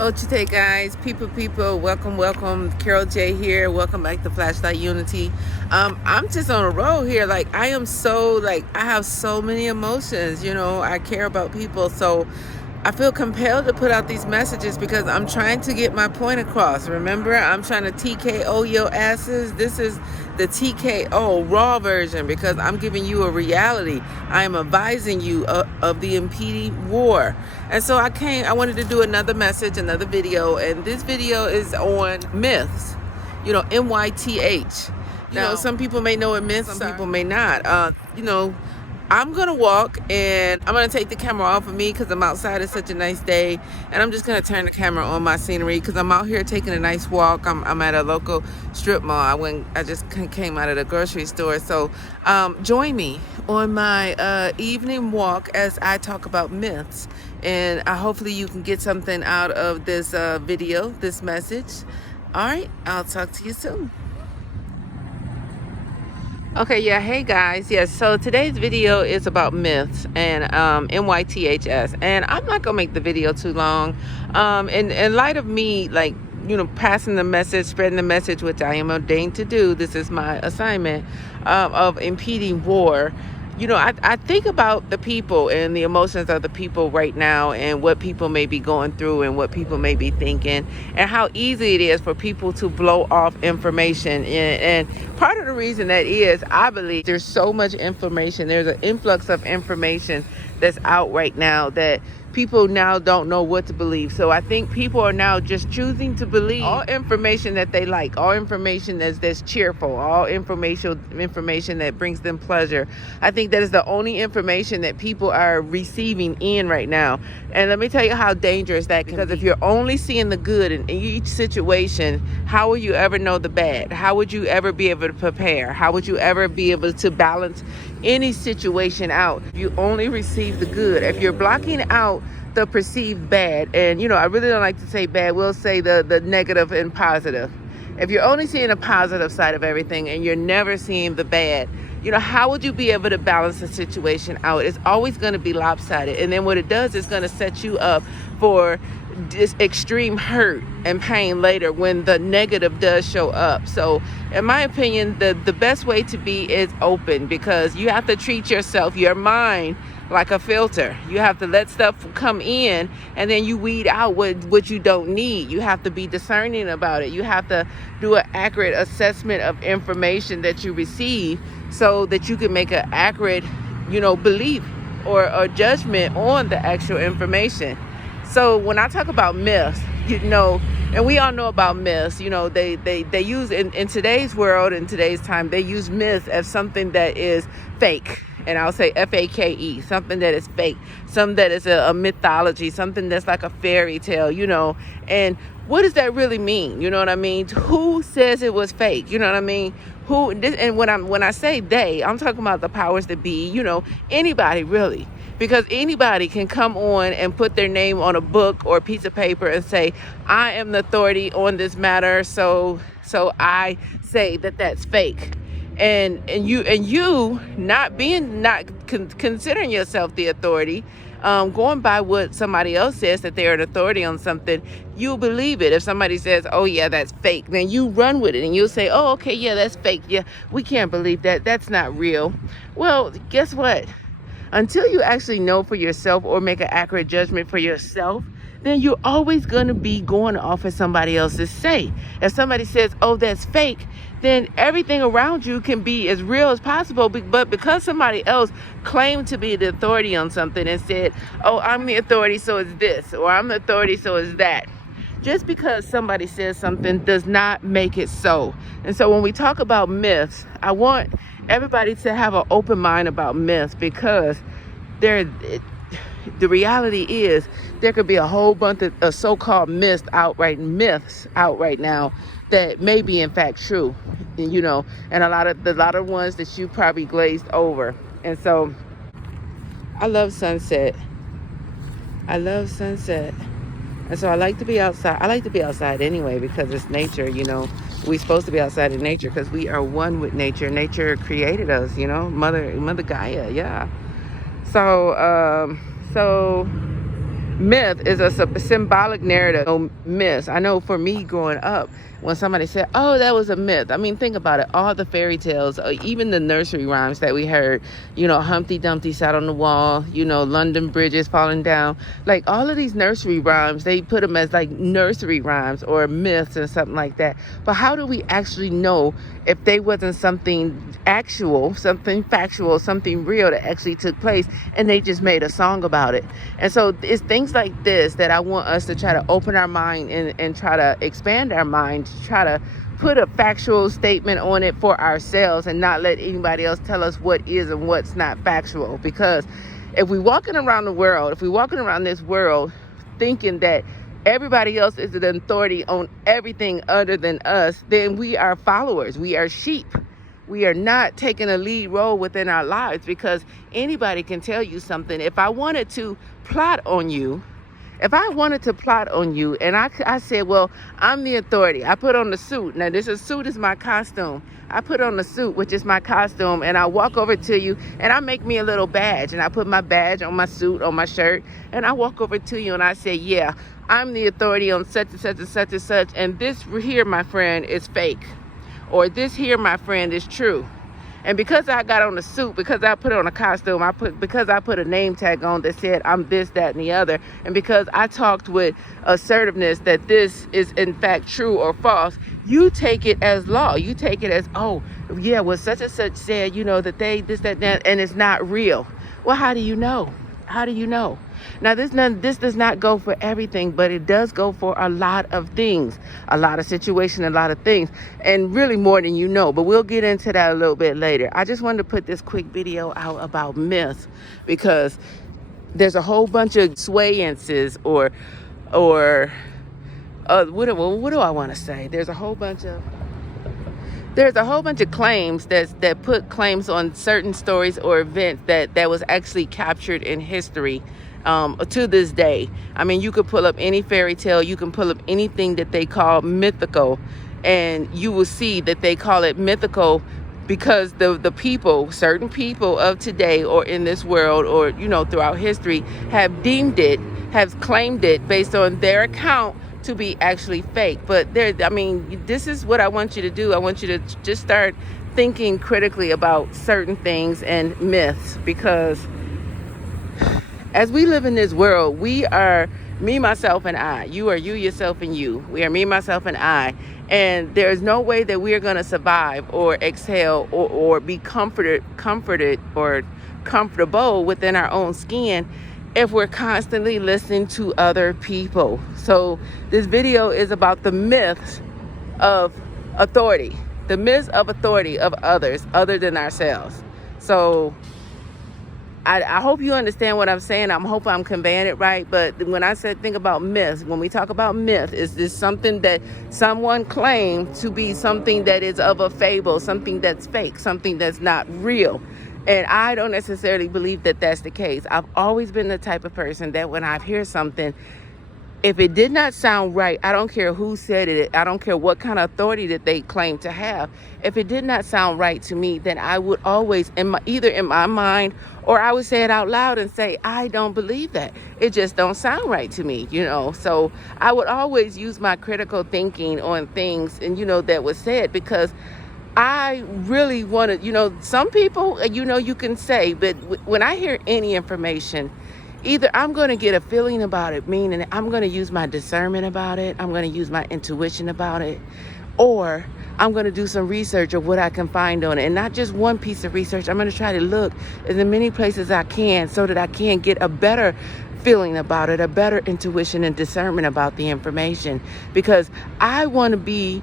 Ochite guys, people, welcome. Karol J here. Welcome back to Flashlightunity. I'm just on a roll here. Like I am so I have so many emotions. I care about people, so I feel compelled to put out these messages because I'm trying to get my point across. Remember, I'm trying to TKO your asses. This is the TKO raw version because I'm giving you a reality. I am advising you of the impeding war. And so I wanted to do another message, another video, and this video is on myths. MYTH. Now, some people may know what myths, some people may not. I'm gonna walk and I'm gonna take the camera off of me because I'm outside. It's such a nice day, and I'm just gonna turn the camera on my scenery because I'm out here taking a nice walk. I'm at a local strip mall. I just came out of the grocery store, so join me on my evening walk as I talk about myths, and hopefully you can get something out of this video, this message. All right, I'll talk to you soon. Okay, yeah, hey guys. Yes, so today's video is about myths and MYTHS. And I'm not gonna make the video too long. In light of me, passing the message, spreading the message, which I am ordained to do, this is my assignment of impeding war. I think about the people and the emotions of the people right now and what people may be going through and what people may be thinking and how easy it is for people to blow off information. And part of the reason that is, I believe there's so much information. There's an influx of information that's out right now that people now don't know what to believe. So I think people are now just choosing to believe all information that they like, all information that's cheerful, all information that brings them pleasure. I think that is the only information that people are receiving in right now. And let me tell you how dangerous that can be. Because if you're only seeing the good in each situation, how will you ever know the bad? How would you ever be able to prepare? How would you ever be able to balance any situation out? You only receive the good. If you're blocking out the perceived bad, and I really don't like to say bad, we'll say the negative and positive. If you're only seeing the positive side of everything and you're never seeing the bad, how would you be able to balance the situation out? It's always going to be lopsided. And then what it does is going to set you up for this extreme hurt and pain later when the negative does show up. So in my opinion, the best way to be is open, because you have to treat yourself, your mind, like a filter. You have to let stuff come in and then you weed out what you don't need. You have to be discerning about it. You have to do an accurate assessment of information that you receive so that you can make an accurate, belief or judgment on the actual information. So when I talk about myths, and we all know about myths, they use in today's world, in today's time, they use myths as something that is fake. And I'll say FAKE, something that is fake, something that is a mythology, something that's like a fairy tale, and what does that really mean? You know what I mean? Who says it was fake? You know what I mean? And when I say they, I'm talking about the powers that be, anybody really. Because anybody can come on and put their name on a book or a piece of paper and say, I am the authority on this matter, so I say that that's fake. And you not considering yourself the authority, going by what somebody else says that they're an authority on something, you believe it. If somebody says, oh yeah, that's fake, then you run with it and you'll say, oh okay, yeah, that's fake. Yeah, we can't believe that. That's not real. Well, guess what? Until you actually know for yourself or make an accurate judgment for yourself, then you're always going to be going off of somebody else's say. If somebody says, oh, that's fake, then everything around you can be as real as possible. But because somebody else claimed to be the authority on something and said, oh, I'm the authority, so it's this, or I'm the authority, so it's that. Just because somebody says something does not make it so. And so when we talk about myths, I want everybody to have an open mind about myths, because the reality is there could be a whole bunch of so-called myths out right now that may be in fact true, and a lot of ones that you probably glazed over. And so I love sunset. And so I like to be outside. I like to be outside anyway because it's nature, We're supposed to be outside in nature because we are one with nature. Nature created us, Mother Gaia, yeah. So Myth is a symbolic narrative. Myths. I know for me growing up, when somebody said, oh, that was a myth. I mean, think about it. All the fairy tales, even the nursery rhymes that we heard, Humpty Dumpty sat on the wall, London bridges falling down. Like all of these nursery rhymes, they put them as like nursery rhymes or myths or something like that. But how do we actually know if they wasn't something actual, something factual, something real that actually took place, and they just made a song about it? And so it's things like this that I want us to try to open our mind and try to expand our mind, to try to put a factual statement on it for ourselves and not let anybody else tell us what is and what's not factual. Because if we walking around this world thinking that everybody else is an authority on everything other than us, then we are followers. We are sheep. We are not taking a lead role within our lives, because anybody can tell you something. If I wanted to plot on you, and I said, well, I'm the authority. I put on the suit. Now, suit is my costume. I put on the suit, which is my costume, and I walk over to you, and I make me a little badge, and I put my badge on my suit, on my shirt, and I walk over to you, and I say, yeah, I'm the authority on such and such and such and such, and this here, my friend, is fake. Or this here, my friend, is true. And because I got on a suit, because I put on a costume, because I put a name tag on that said I'm this, that, and the other, and because I talked with assertiveness that this is in fact true or false, you take it as law. You take it as, oh, yeah, well, such and such said, that they, this, that, that, and it's not real. Well, how do you know? How do you know? Now, this does not go for everything, but it does go for a lot of things, a lot of situations, a lot of things, and really more than you know. But we'll get into that a little bit later. I just wanted to put this quick video out about myths, because there's a whole bunch of swayances or what do I want to say? There's a whole bunch of claims that put claims on certain stories or events that was actually captured in history to this day. I mean, you could pull up any fairy tale, you can pull up anything that they call mythical, and you will see that they call it mythical because the people, certain people of today or in this world or, throughout history have claimed it based on their account to be actually fake. But this is what I want you to do. I want you to just start thinking critically about certain things and myths, because as we live in this world, we are me, myself, and I. You are you, yourself, and you. We are me, myself, and I. And there's no way that we are going to survive or exhale or be comforted or comfortable within our own skin if we're constantly listening to other people. So this video is about the myths of authority, the myths of authority of others other than ourselves. So I hope you understand what I'm saying. I hope I'm conveying it right. But when I said think about myths, when we talk about myth, is this something that someone claimed to be something that is of a fable, something that's fake, something that's not real. And I don't necessarily believe that that's the case. I've always been the type of person that when I hear something, if it did not sound right, I don't care who said it, I don't care what kind of authority that they claim to have. If it did not sound right to me, then I would always, either in my mind, or I would say it out loud and say, I don't believe that. It just don't sound right to me, So I would always use my critical thinking on things, and that was said, because I really want to, some people, you can say, but when I hear any information, either I'm going to get a feeling about it, meaning I'm going to use my discernment about it, I'm going to use my intuition about it, or I'm going to do some research of what I can find on it. And not just one piece of research. I'm going to try to look in as many places I can so that I can get a better feeling about it, a better intuition and discernment about the information. Because I want to be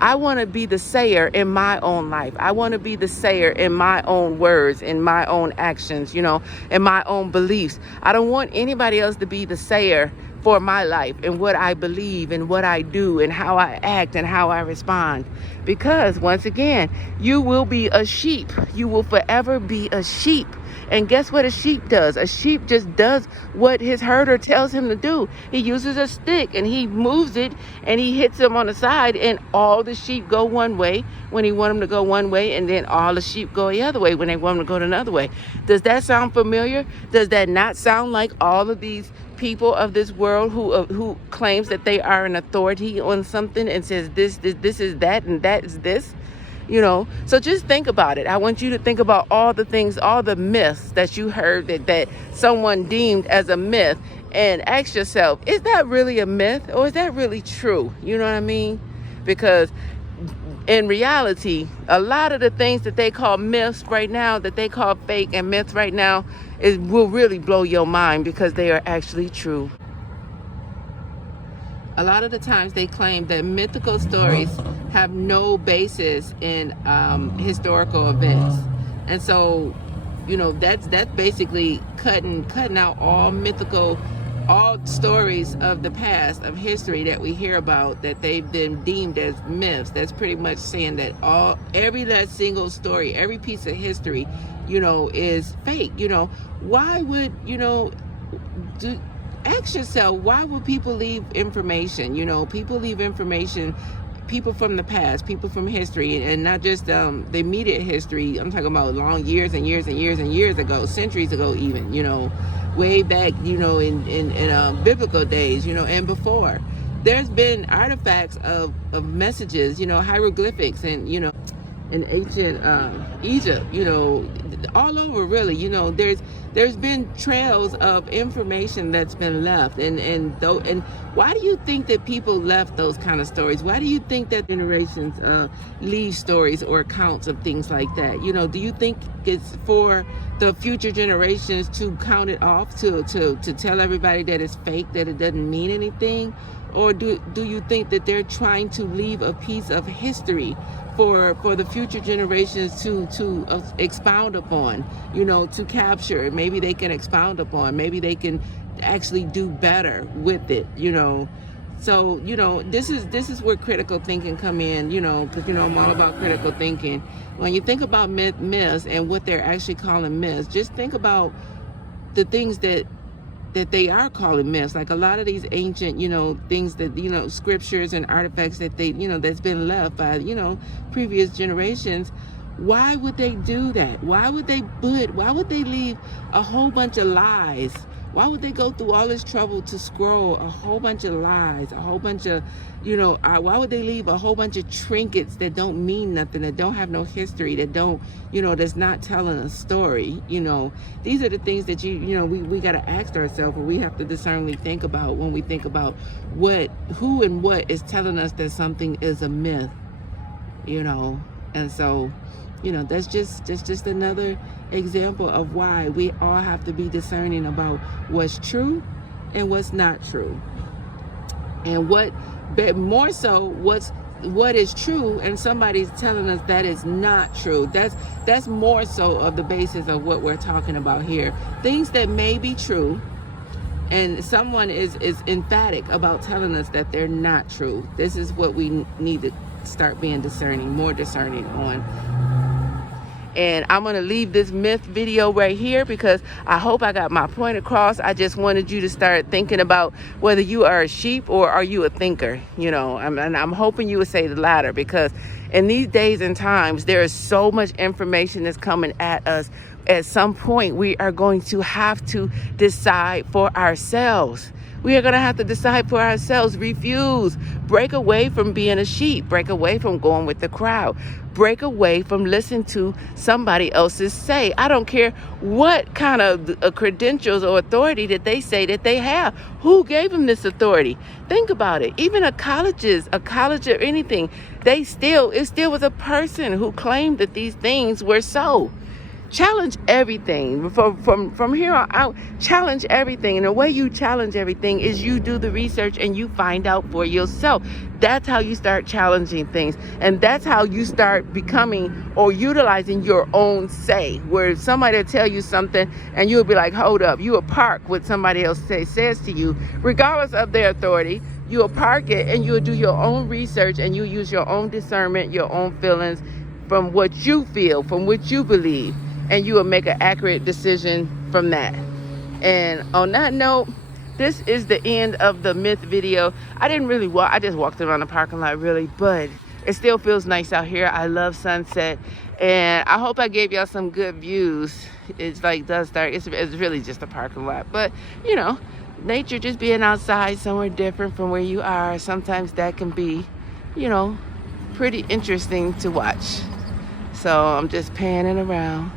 I want to be the sayer in my own life. I want to be the sayer in my own words, in my own actions, in my own beliefs. I don't want anybody else to be the sayer for my life and what I believe and what I do and how I act and how I respond. Because once again, you will be a sheep. You will forever be a sheep. And guess what a sheep does? A sheep just does what his herder tells him to do. He uses a stick and he moves it and he hits them on the side, and all the sheep go one way when he want them to go one way, and then all the sheep go the other way when they want them to go another way. Does that sound familiar? Does that not sound like all of these people of this world who claims that they are an authority on something and says this is that and that is this? You know, so just think about it. I want you to think about all the things, all the myths that you heard that someone deemed as a myth, and ask yourself, is that really a myth or is that really true? You know what I mean? Because in reality, a lot of the things that they call myths right now, that they call fake and myths right now, will really blow your mind because they are actually true. A lot of the times they claim that mythical stories have no basis in historical events. And so, you know, that's basically cutting out all stories of the past, of history that we hear about, that they've been deemed as myths. That's pretty much saying that every last single story, every piece of history, you know, is fake. You know, why would, you know, ask yourself, why would people leave information? You know, people leave information, people from the past, people from history, and not just the immediate history. I'm talking about long years and years and years and years ago, centuries ago even, you know, way back, you know, in biblical days, you know, and before. There's been artifacts of messages, you know, hieroglyphics, and, you know, in ancient Egypt, you know, all over really, you know, there's been trails of information that's been left, and why do you think that people left those kind of stories? Why do you think that generations leave stories or accounts of things like that? You know, do you think it's for the future generations to count it off, to tell everybody that it's fake, that it doesn't mean anything? Or do you think that they're trying to leave a piece of history for the future generations to expound upon, you know, to capture? Maybe they can expound upon, maybe they can actually do better with it, you know. So, you know, this is where critical thinking come in, you know, because, you know, I'm all about critical thinking. When you think about myths and what they're actually calling myths, just think about the things that they are calling myths. Like a lot of these ancient, you know, things that, you know, scriptures and artifacts that they, you know, that's been left by, you know, previous generations. Why would they do that? Why would they leave a whole bunch of lies? Why would they go through all this trouble to scroll a whole bunch of lies, a whole bunch of, you know, why would they leave a whole bunch of trinkets that don't mean nothing, that don't have no history, that don't, you know, that's not telling a story? You know, these are the things that you know, we got to ask ourselves, or we have to discerningly think about when we think about who and what is telling us that something is a myth, you know. And so, you know, that's just another example of why we all have to be discerning about what's true and what's not true, and but more so what is true and somebody's telling us that is not true. That's more so of the basis of what we're talking about here. Things that may be true and someone is emphatic about telling us that they're not true. This is what we need to start being more discerning on. And I'm going to leave this myth video right here because I hope I got my point across. I just wanted you to start thinking about whether you are a sheep or are you a thinker, you know. And I'm hoping you would say the latter, because in these days and times, there is so much information that's coming at us. At some point, we are going to have to decide for ourselves. We are going to have to decide for ourselves. Refuse. Break away from being a sheep. Break away from going with the crowd. Break away from listening to somebody else's say. I don't care what kind of credentials or authority that they say that they have. Who gave them this authority? Think about it. Even a college or anything, it still was a person who claimed that these things were so. Challenge everything from here on out. Challenge everything, and the way you challenge everything is you do the research and you find out for yourself. That's how you start challenging things, and that's how you start becoming or utilizing your own say, where somebody will tell you something and you'll be like, hold up. You will park what somebody else says to you, regardless of their authority. You will park it and you'll do your own research, and you use your own discernment, your own feelings, from what you feel, from what you believe. and you will make an accurate decision from that. And on that note, this is the end of the myth video. I didn't really walk, I just walked around the parking lot really, but it still feels nice out here. I love sunset, and I hope I gave y'all some good views. It's like does start, it's really just a parking lot, but you know, nature, just being outside somewhere different from where you are, sometimes that can be, you know, pretty interesting to watch. So I'm just panning around.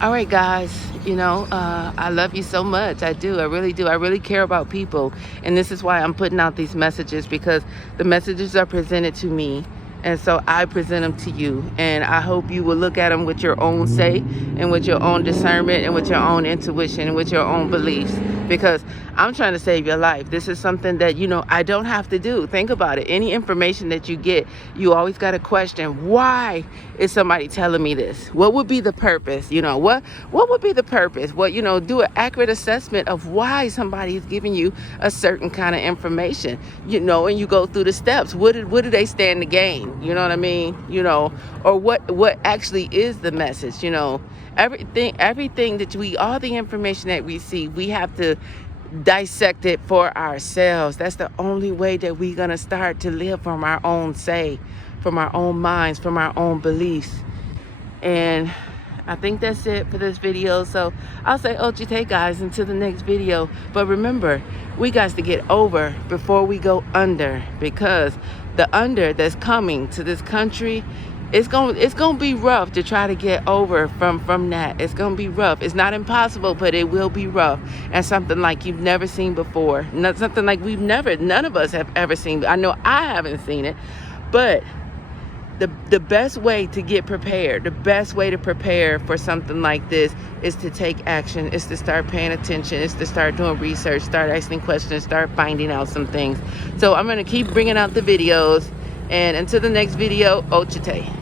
All right, guys, you know, I love you so much. I do. I really do. I really care about people. And this is why I'm putting out these messages, because the messages are presented to me. And so I present them to you. And I hope you will look at them with your own say and with your own discernment and with your own intuition and with your own beliefs. Because I'm trying to save your life. This is something that, you know, I don't have to do. Think about it. Any information that you get, you always got to question, why is somebody telling me this? What would be the purpose? You know, what would be the purpose? What, you know, do an accurate assessment of why somebody is giving you a certain kind of information, you know, and you go through the steps. What do they stand to gain? You know what I mean? You know, or what actually is the message? You know, everything that all the information that we see, we have to dissect it for ourselves. That's the only way that we're gonna start to live from our own say, from our own minds, from our own beliefs. And I think that's it for this video. So I'll say Ochite, guys, until the next video. But remember, we got to get over before we go under, because the under that's coming to this country, it's gonna be rough to try to get over from that. It's gonna be rough. It's not impossible, but it will be rough, and something like you've never seen before. Not something like none of us have ever seen. I know I haven't seen it, but the best way to get prepared, the best way to prepare for something like this is to take action, is to start paying attention, is to start doing research, start asking questions, start finding out some things. So I'm gonna keep bringing out the videos, and until the next video, Ochite.